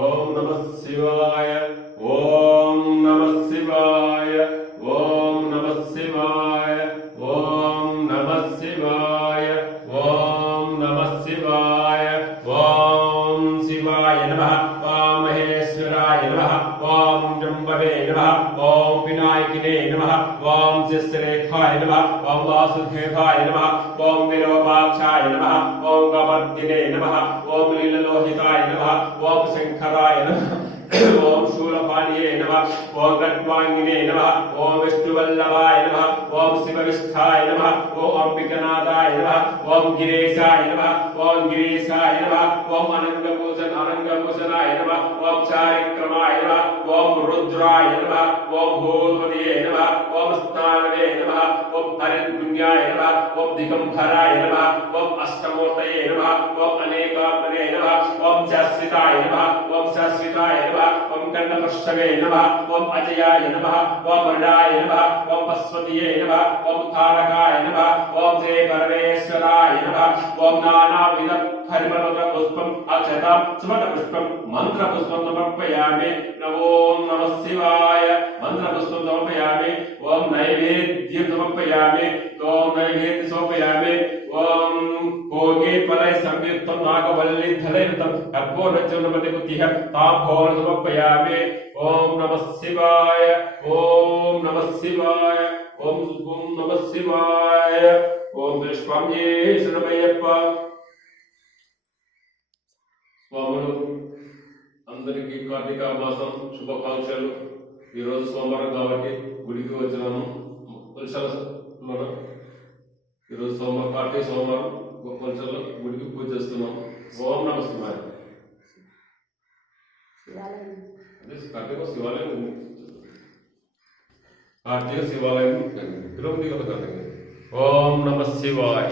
ఓం నమః శివాయ. ఓం నమః శివాయ. ఓం నమః శివాయ. ఓం నమః శివాయ. ఓం నమః శివాయ. ఓం శివాయ నమః. ఓం మహేశ్వరాయ నమః. ఓం జంబవే నమః. ఓం వినాయకినే నమః. ఓం శిశ్రేఖాయ నమః. ఓం వాసుదేవాయ నమః. ఓం విరూపాక్షాయ నమః. ఓం కపర్దినే నమః. ఓం లీలలోహితాయ నమః. ఓం శంకరాయ నమః. ఓం శూలపాణియే నమః. ఓం గట్వాంగినే నమః. ఓం విష్ణువల్లభాయ నమః. ఓం శివవిష్ఠాయ నమః. ఓం అంబికనాథాయ నమః. ఓం గిరీశాయ నమః. ఓం గిరీశాయ నమః. ఓం అనంగభూషణాయ నమః. ఓం చారిక్రమాయ నమః. ఓం రుద్రాయ నమః. ఓం భూపతియే నమః. ఓం స్నానవే నమః. ఓం హరిద్గుణ్యాయ నమః. ఓం దిగంబరాయ నమః. ఓం అష్టమూర్తయే నమః. ఓం అనేకాత్మనే నమః. ఓం శాశ్వతాయ నమః. ఓం శాశ్వతాయ నమః. ఓం కంఠపృష్ఠవే నమః. ఓం అజయాయ నమః. ఓం మృడాయ నమః. ఓం పశ్వతియే నమః. ఓం తారకాయ నమః. ఓం శ్రీ పరమేశ్వరాయ నమః. ఓం నానావిధ పరిమళ పుష్పం అక్షతాం సువర్ణ పుష్పం మంత్ర పుష్పం సమర్పయామి. ఓం నమః శివాయ. మంత్ర పుష్పం సమర్పయామి. ఓం నైవేద్యం సమర్పయామి. ఓం నైవేద్యం సమర్పయామి. ఓం భోగే ఫలై సంయుక్తం నాగవల్లి ధలయుతం కర్పూరచూర్ణమతి బుద్ధిః తాంబూలం సమర్పయామి. ఓం నమః శివాయ. ఓం నమః శివాయ. ఓం నమః శివాయ. ఓం స్వామి శరణమయ్యప్ప. స్వాములు అందరికీ కార్తీక మాసం శుభాకాంక్షలు. ఈరోజు సోమవారం కాబట్టి గుడికి వచ్చినాము. మనం ఈరోజు సోమవారం, కార్తీక సోమవారం కొంచెంలో గుడికి పూజ చేస్తున్నాం. ఓం నమ శివాయ. అదే కార్తీక శివాలయం, కార్తీక శివాలయం తిరుపతి కదా. ఓం నమ శివాయ.